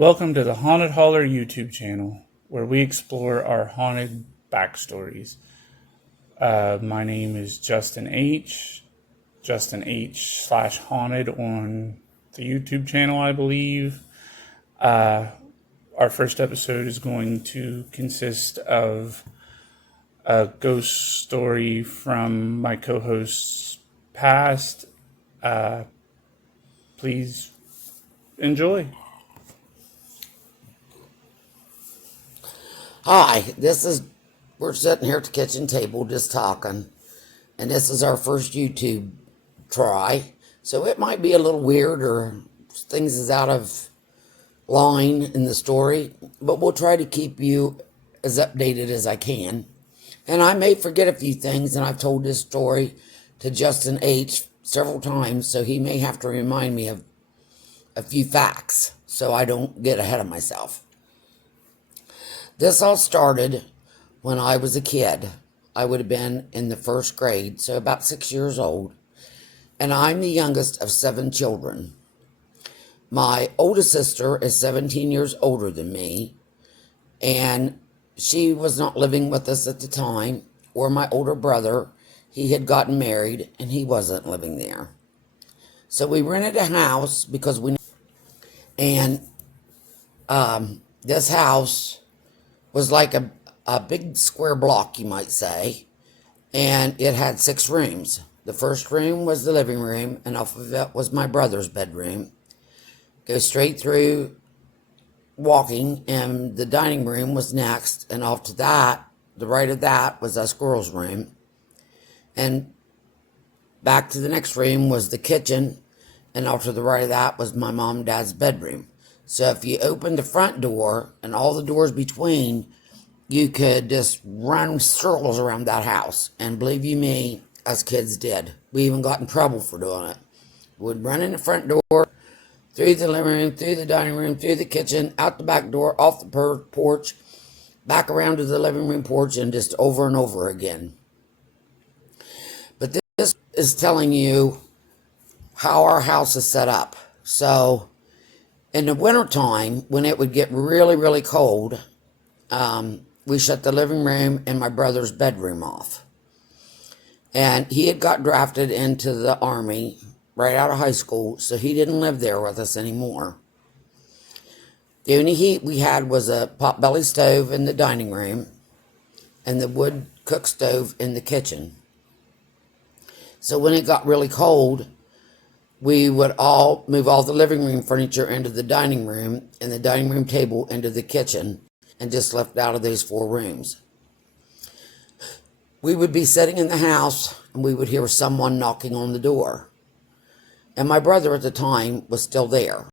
Welcome to the Haunted Holler YouTube channel, where we explore our haunted backstories. My name is Justin H. Justin H /haunted on the YouTube channel, I believe. Our first episode is going to consist of a ghost story from my co-host's past. Please enjoy. Hi, we're sitting here at the kitchen table just talking, and this is our first YouTube try, so it might be a little weird or things is out of line in the story, but we'll try to keep you as updated as I can. And I may forget a few things, and I've told this story to Justin H several times, so he may have to remind me of a few facts so I don't get ahead of myself. This all started when I was a kid. I would have been in the first grade, so about 6 years old. And I'm the youngest of 7 children. My oldest sister is 17 years older than me, and she was not living with us at the time, or my older brother. He had gotten married, and he wasn't living there. So we rented a house because and this house was like a big square block, you might say, and it had 6 rooms. The first room was the living room, and off of it was my brother's bedroom. Go straight through walking, and the dining room was next, and off to that, the right of that was us girls' room, and back to the next room was the kitchen, and off to the right of that was my mom and dad's bedroom. So if you opened the front door and all the doors between, you could just run circles around that house. And believe you me, us kids did. We even got in trouble for doing it. We'd run in the front door, through the living room, through the dining room, through the kitchen, out the back door, off the porch, back around to the living room porch, and just over and over again. But this is telling you how our house is set up. So in the wintertime, when it would get really, really cold, we shut the living room and my brother's bedroom off. And he had got drafted into the Army right out of high school, so he didn't live there with us anymore. The only heat we had was a potbelly stove in the dining room and the wood cook stove in the kitchen. So when it got really cold, we would all move all the living room furniture into the dining room and the dining room table into the kitchen and just left out of those 4 rooms. We would be sitting in the house and we would hear someone knocking on the door. And my brother at the time was still there.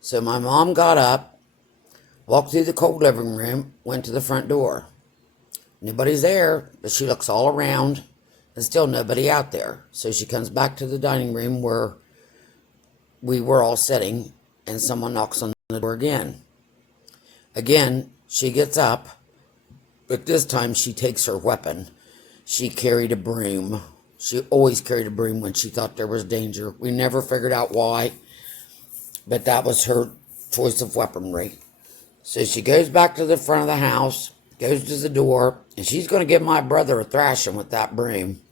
So my mom got up, walked through the cold living room, went to the front door. Nobody's there, but she looks all around and still nobody out there. So she comes back to the dining room where we were all sitting, and someone knocks on the door again. Again, she gets up, but this time she takes her weapon. She carried a broom. She always carried a broom when she thought there was danger. We never figured out why, but that was her choice of weaponry. So she goes back to the front of the house, goes to the door, and she's going to give my brother a thrashing with that broom,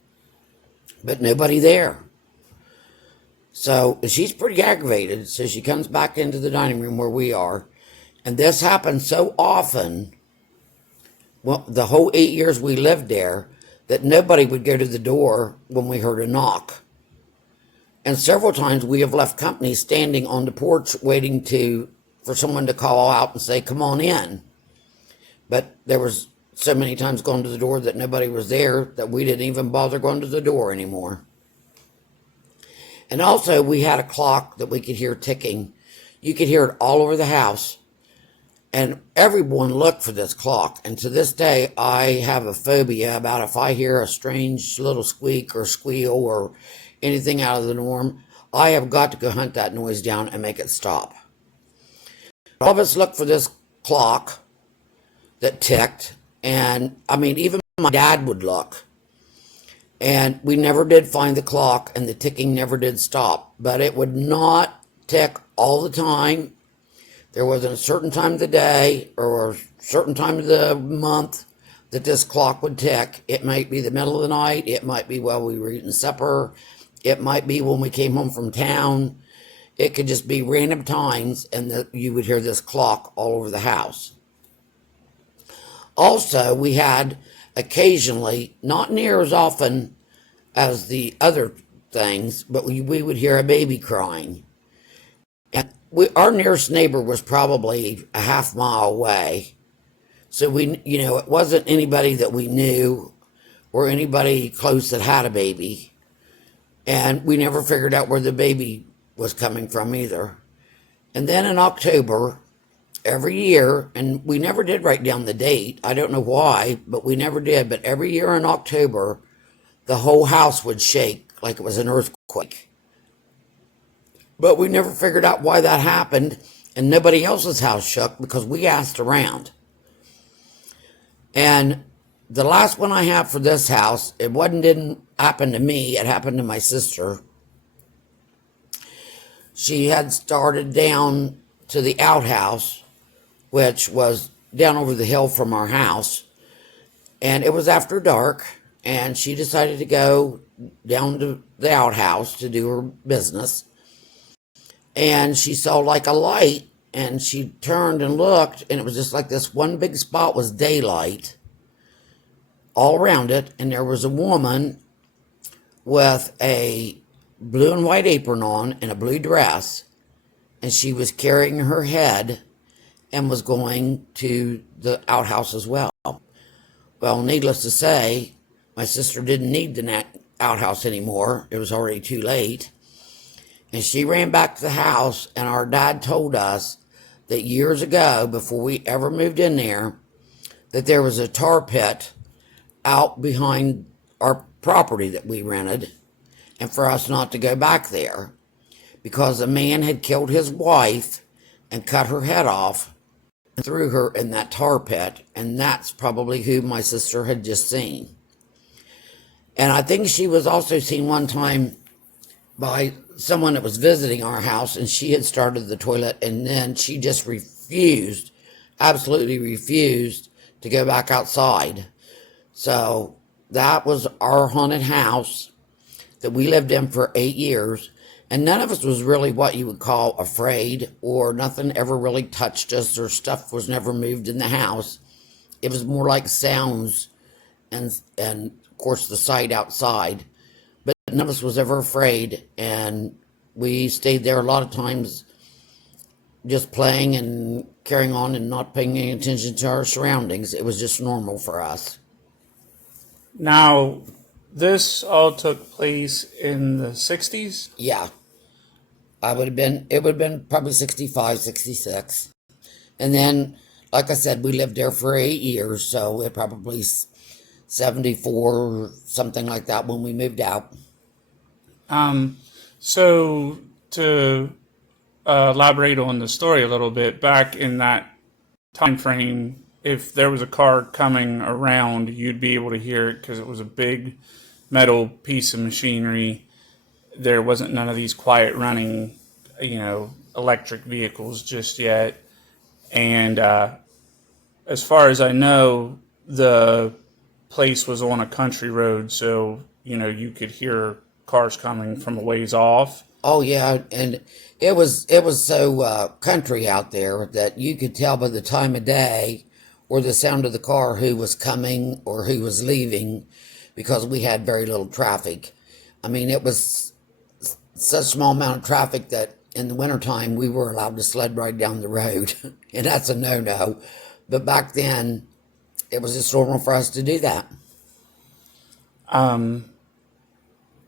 but nobody there. So she's pretty aggravated, so she comes back into the dining room where we are. And this happened so often, well, the whole 8 years we lived there, that nobody would go to the door when we heard a knock. And several times we have left company standing on the porch waiting for someone to call out and say, come on in. But there was so many times going to the door that nobody was there that we didn't even bother going to the door anymore. And also, we had a clock that we could hear ticking. You could hear it all over the house. And everyone looked for this clock. And to this day, I have a phobia about if I hear a strange little squeak or squeal or anything out of the norm, I have got to go hunt that noise down and make it stop. All of us looked for this clock that ticked. And, I mean, even my dad would look. And we never did find the clock, and the ticking never did stop. But it would not tick all the time. There wasn't a certain time of the day or a certain time of the month that this clock would tick. It might be the middle of the night. It might be while we were eating supper. It might be when we came home from town. It could just be random times, and you would hear this clock all over the house. Also, we had occasionally, not near as often as the other things, but we would hear a baby crying. And our nearest neighbor was probably a half mile away. So it wasn't anybody that we knew or anybody close that had a baby. And we never figured out where the baby was coming from either. And then in October, every year, and we never did write down the date. I don't know why, but we never did. But every year in October, the whole house would shake like it was an earthquake. But we never figured out why that happened, and nobody else's house shook because we asked around. And the last one I have for this house, didn't happen to me, it happened to my sister. She had started down to the outhouse, which was down over the hill from our house, and it was after dark, and she decided to go down to the outhouse to do her business. And she saw like a light, and she turned and looked, and it was just like this one big spot was daylight all around it, and there was a woman with a blue and white apron on and a blue dress, and she was carrying her head and was going to the outhouse as well. Well, needless to say, my sister didn't need the outhouse anymore. It was already too late. And she ran back to the house, and our dad told us that years ago, before we ever moved in there, that there was a tar pit out behind our property that we rented, and for us not to go back there because a man had killed his wife and cut her head off and threw her in that tar pit, and that's probably who my sister had just seen. And I think she was also seen one time by someone that was visiting our house, and she had started the toilet, and then she just absolutely refused to go back outside. So that was our haunted house that we lived in for 8 years, and none of us was really what you would call afraid, or nothing ever really touched us, or stuff was never moved in the house. It was more like sounds and of course the sight outside, but none of us was ever afraid, and we stayed there a lot of times just playing and carrying on and not paying any attention to our surroundings. It was just normal for us. Now, this all took place in the 60s? Yeah. It would have been probably 65, 66. And then, like I said, we lived there for 8 years, so it probably 74 or something like that when we moved out. So, to elaborate on the story a little bit, back in that time frame, if there was a car coming around, you'd be able to hear it because it was a big metal piece of machinery. There wasn't none of these quiet running, electric vehicles just yet. And as far as I know, the place was on a country road, so you could hear cars coming from a ways off. Oh yeah, and it was so country out there that you could tell by the time of day or the sound of the car who was coming or who was leaving, because we had very little traffic. I mean, it was such a small amount of traffic that in the wintertime we were allowed to sled right down the road, and that's a no-no. But back then, it was just normal for us to do that.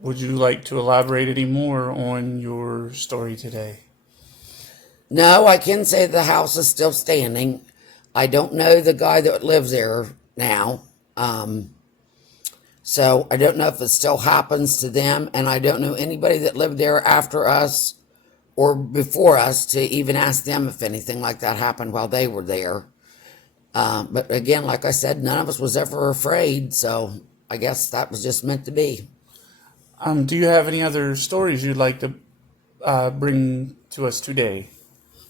Would you like to elaborate any more on your story today? No, I can say the house is still standing. I don't know the guy that lives there now. So I don't know if it still happens to them, and I don't know anybody that lived there after us or before us to even ask them if anything like that happened while they were there. But again, like I said, none of us was ever afraid, so I guess that was just meant to be. Do you have any other stories you'd like to bring to us today?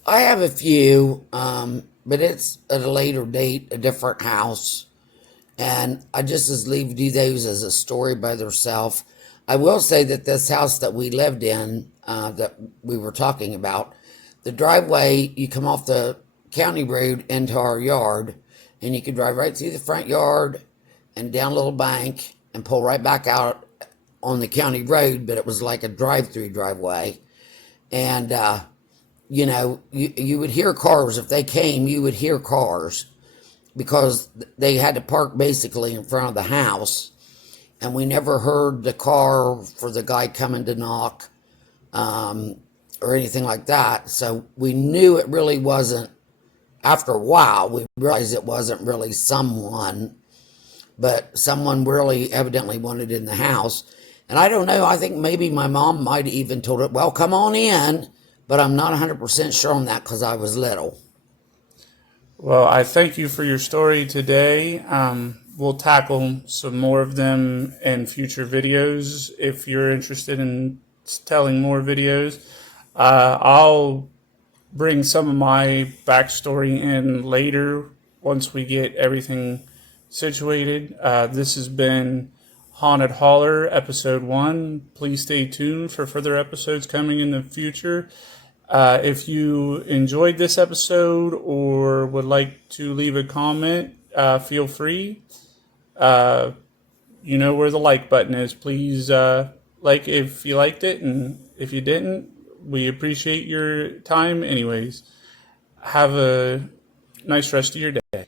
I have a few, but it's at a later date, a different house. And I just as leave do those as a story by themselves. I will say that this house that we lived in, that we were talking about, the driveway, you come off the county road into our yard, and you could drive right through the front yard and down a little bank and pull right back out on the county road, but it was like a drive-through driveway. And, you would hear cars. If they came, you would hear cars because they had to park basically in front of the house. And we never heard the car for the guy coming to knock, or anything like that. So we knew it really wasn't, after a while, we realized it wasn't really someone, but someone really evidently wanted in the house. And I don't know, I think maybe my mom might have even told it, well, come on in, but I'm not 100% sure on that because I was little. Well, I thank you for your story today. We'll tackle some more of them in future videos if you're interested in telling more videos. I'll bring some of my backstory in later once we get everything situated. This has been Haunted Holler Episode 1. Please stay tuned for further episodes coming in the future. If you enjoyed this episode or would like to leave a comment, feel free. You know where the like button is. Please like if you liked it, and if you didn't, we appreciate your time anyways. Have a nice rest of your day.